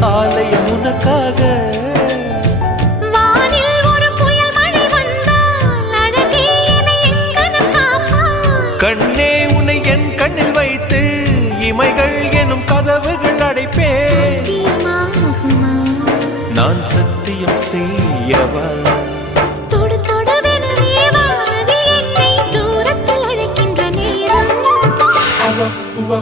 ஆலயம் உனக்காக. வானில் ஒரு புயல் மழை வந்தால் அழகே என்னை எங்கனம் காப்பாய். கண்ணே உன்னை என் கண்ணில் வைத்து இமைகள் எனும் கதவுகள் அடைப்பேன். சத்தியமாகுமா? நான் சத்தியம் செய்யவா? தொடு தொடுவெனவே வானவில் என்னை தூரத்தில் அழைக்கின்ற நேரம். உவா